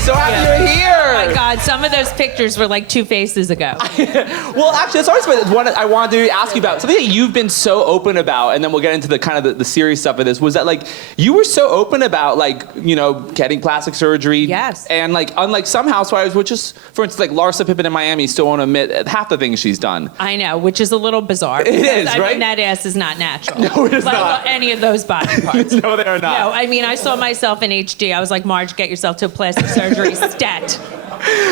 so happy you're here. Oh my God, some of those pictures were like 2 faces ago. Well, actually, that's always one I wanted to ask you about. Something that you've been so open about, and then we'll get into the kind of the serious stuff of this, was that like you were so open about like, you know, getting plastic surgery. Yes. And like unlike some housewives, which is, for instance, like Larsa Pippen in Miami still won't admit half the things she's done. I know, which is a little bizarre. It is, I right? mean, that ass is not natural. No, it is like, not. Any of those body parts. No, they're not. No, I mean, I saw myself in HD. I was like, Marge, get yourself to a plastic surgery stat.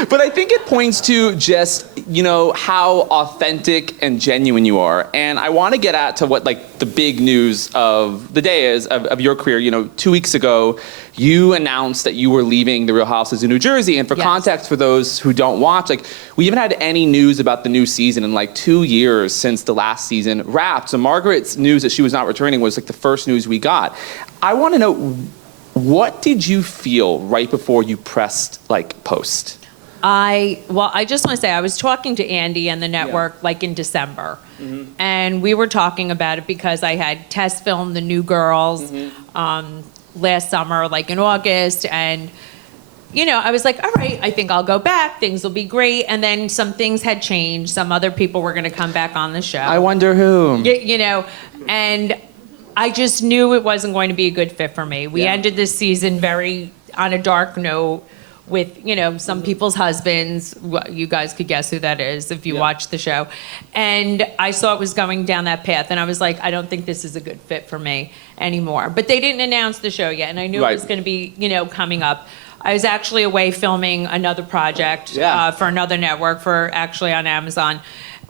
But I think it points to just, you know, how authentic and genuine you are. And I want to get at to what like the big news of the day is of your career. You know, 2 weeks ago, you announced that you were leaving The Real Housewives of New Jersey. And for context, for those who don't watch, like we haven't had any news about the new season in like 2 years since the last season wrapped. So Margaret's news that she was not returning was like the first news we got. I want to know, what did you feel right before you pressed like post? I just want to say I was talking to Andy and the network like in December, and we were talking about it because I had test filmed The New Girls last summer, like in August, and you know, I was like, all right, I think I'll go back. Things will be great. And then some things had changed. Some other people were going to come back on the show. I wonder who. You know, and I just knew it wasn't going to be a good fit for me. We ended this season very on a dark note with, you know, some people's husbands. You guys could guess who that is if you watch the show. And I saw it was going down that path. And I was like, I don't think this is a good fit for me anymore. But they didn't announce the show yet. And I knew it was going to be, you know, coming up. I was actually away filming another project for another network, for actually on Amazon.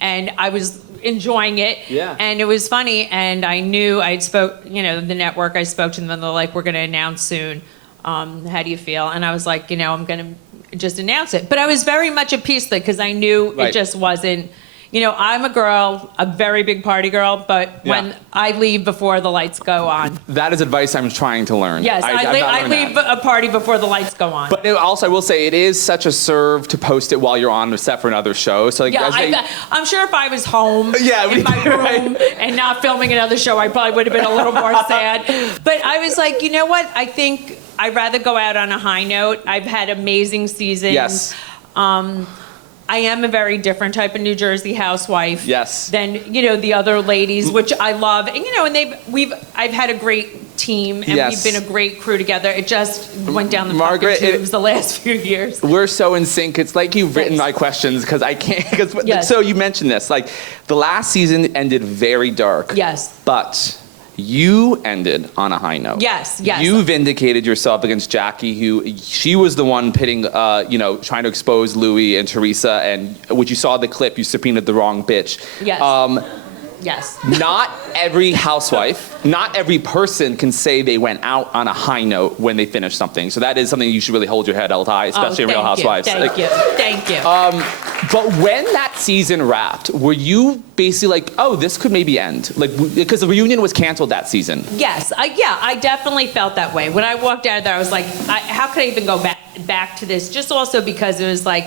And I was enjoying it. Yeah. And it was funny. And I knew I spoke, you know, the network, I spoke to them and they're like, we're going to announce soon. How do you feel? And I was like, you know, I'm going to just announce it. But I was very much at peace with it because I knew it just wasn't, you know, I'm a girl, a very big party girl, but when I leave before the lights go on. That is advice I'm trying to learn. Yes, I leave a party before the lights go on. But also, I will say, it is such a serve to post it while you're on the set for another show. So, like, I'm sure if I was home in my room and not filming another show, I probably would have been a little more sad. But I was like, you know what? I think I'd rather go out on a high note. I've had amazing seasons. Yes. I am a very different type of New Jersey housewife than, you know, the other ladies, which I love. And, you know, and I've had a great team and we've been a great crew together. It just went down the fucking tubes the last few years. We're so in sync. It's like you've written my questions because I can't. So you mentioned this, like the last season ended very dark. Yes. But you ended on a high note. Yes. You vindicated yourself against Jackie, who she was the one pitting, you know, trying to expose Louis and Teresa, and when you saw the clip, you subpoenaed the wrong bitch. Yes. Not every housewife, not every person can say they went out on a high note when they finish something. So that is something you should really hold your head held high, especially in Real Housewives. Thank you. But when that season wrapped, were you basically like, oh, this could maybe end? Like, because the reunion was canceled that season. Yes. I definitely felt that way. When I walked out of there, I was like, how could I even go back to this? Just also because it was like,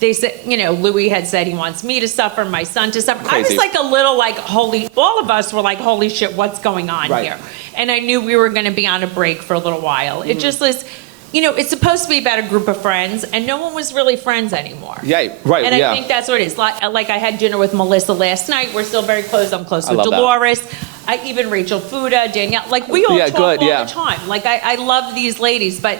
they said, you know, Louis had said he wants me to suffer, my son to suffer. Crazy. I was like a little like, all of us were like, holy shit, what's going on here? And I knew we were going to be on a break for a little while. It just was, you know, it's supposed to be about a group of friends, and no one was really friends anymore. And I think that's what it is. Like I had dinner with Melissa last night. We're still very close. I'm close with Dolores. Even Rachel Fuda, Danielle. Like, we all talk all the time. Like, I love these ladies, but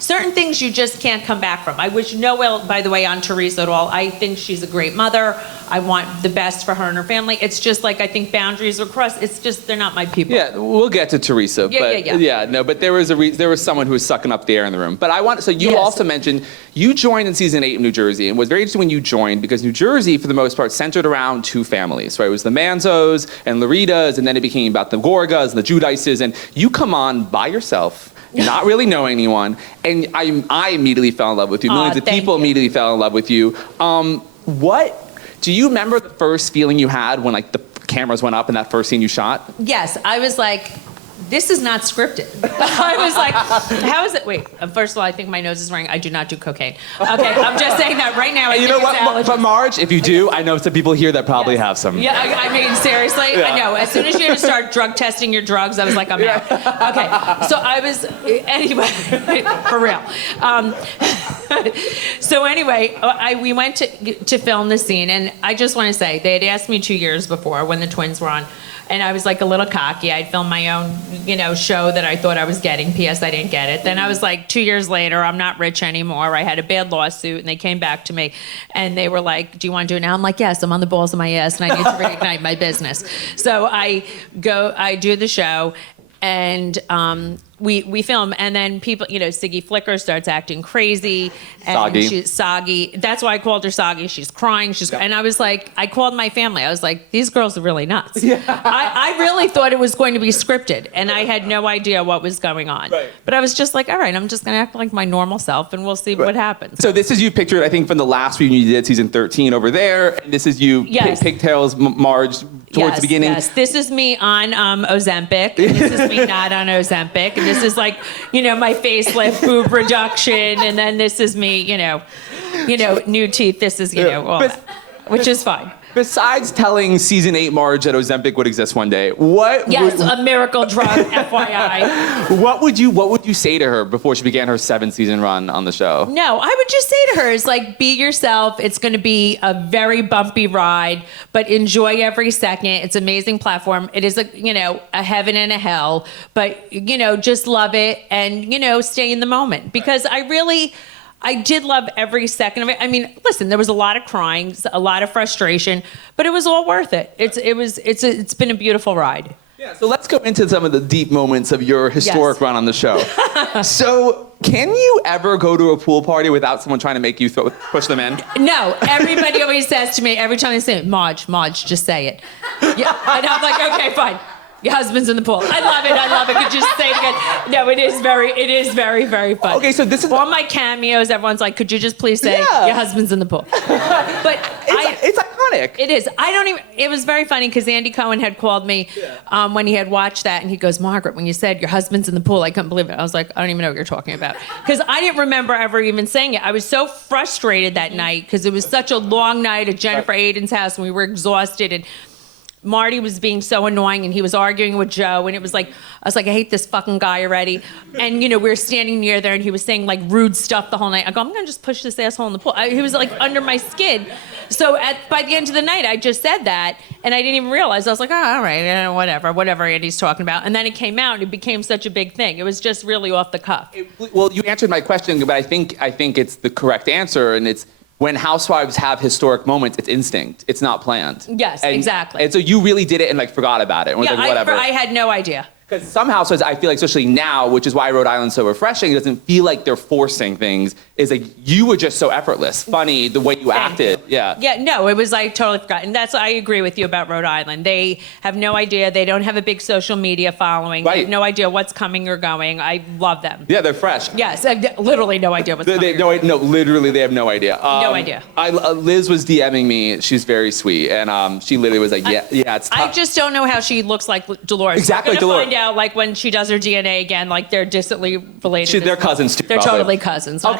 certain things you just can't come back from. I wish no ill, by the way, on Teresa at all. I think she's a great mother. I want the best for her and her family. It's just like, I think boundaries were crossed. It's just, they're not my people. Yeah, we'll get to Teresa. But there was someone who was sucking up the air in the room. But so you also mentioned, you joined in season 8 of New Jersey, and it was very interesting when you joined, because New Jersey, for the most part, centered around 2 families, right? It was the Manzos and Laritas, and then it became about the Gorgas and the Judices, and you come on by yourself, not really knowing anyone, and I immediately fell in love with you. Millions of people immediately fell in love with you. Do you remember the first feeling you had when like the cameras went up in that first scene you shot? Yes, I was like, this is not scripted. I was like, how is it? Wait, first of all, I think my nose is running. I do not do cocaine. Okay, I'm just saying that right now. You know what? But Marge, if you do, I know some people here that probably have some. Yeah, I mean, seriously, I know. As soon as you had to start drug testing your drugs, I was like, I'm out. Okay, so I was, anyway, for real. So anyway, we went to film the scene, and I just want to say, they had asked me 2 years before when the twins were on, and I was like a little cocky. I'd filmed my own, show that I thought I was getting. P.S. I didn't get it. Then I was like, 2 years later, I'm not rich anymore. I had a bad lawsuit, and they came back to me, and they were like, do you want to do it now? I'm like, yes, I'm on the balls of my ass, and I need to reignite my business. So I do the show, and we film, and then people, Siggy Flicker starts acting crazy, and she's soggy. That's why I called her soggy. She's crying. And I was like, I called my family. I was like, these girls are really nuts. Yeah. I really thought it was going to be scripted, and I had no idea what was going on. Right. But I was just like, all right, I'm just going to act like my normal self, and we'll see what happens. So this is you pictured, I think, from the last reunion you did, season 13 over there. And this is you, pigtails, Marge, towards the beginning. Yes, this is me on Ozempic. And this is me not on Ozempic. And this is like, my facelift, boob reduction. And then this is me, new teeth. This is, all that, which is fine. Besides telling season 8 Marge that Ozempic would exist one day, a miracle drug, FYI. What would you say to her before she began her 7-season run on the show? No, I would just say to her, is like, be yourself. It's going to be a very bumpy ride, but enjoy every second. It's an amazing platform. It is a heaven and a hell, but just love it and stay in the moment, because I did love every second of it. I mean, listen, there was a lot of crying, a lot of frustration, but it was all worth it. It's been a beautiful ride. Yeah, so let's go into some of the deep moments of your historic run on the show. So, can you ever go to a pool party without someone trying to make you push them in? No, everybody always says to me, every time they say it, Marge, just say it. Yeah, and I'm like, okay, fine. Your husband's in the pool. I love it. Could you say it again? No, it is very, very fun. Okay, so this is all my cameos. Everyone's like, could you just please say your husband's in the pool? But it's iconic. It is. It was very funny because Andy Cohen had called me when he had watched that, and he goes, Margaret, when you said your husband's in the pool, I couldn't believe it. I was like, I don't even know what you're talking about, because I didn't remember ever even saying it. I was so frustrated that night because it was such a long night at Jennifer Aydin's house, and we were exhausted, and Marty was being so annoying, and he was arguing with Joe, and it was like, I was like, I hate this fucking guy already. And, we were standing near there, and he was saying, like, rude stuff the whole night. I go, I'm going to just push this asshole in the pool. He was, like, under my skin. So by the end of the night, I just said that, and I didn't even realize. I was like, all right, whatever Andy's talking about. And then it came out, and it became such a big thing. It was just really off the cuff. Well, you answered my question, but I think it's the correct answer, and it's, when housewives have historic moments, it's instinct. It's not planned. Yes, exactly. And so you really did it and forgot about it. And was like, whatever. I had no idea. Because some housewives, I feel like, especially now, which is why Rhode Island's so refreshing, it doesn't feel like they're forcing things. Is like, you were just so effortless, funny, the way you acted. Yeah. Yeah, no, it was like totally forgotten. I agree with you about Rhode Island. They have no idea. They don't have a big social media following. Right. They have no idea what's coming or going. I love them. Yeah, they're fresh. Yes, literally no idea what's coming. No, literally, they have no idea. No idea. Liz was DMing me. She's very sweet. And she literally was like, it's tough. I just don't know how she looks like Dolores. Exactly, We're Dolores. Find out, like, when she does her DNA again, like, they're distantly related. They're cousins, too. They're probably. totally cousins. Okay.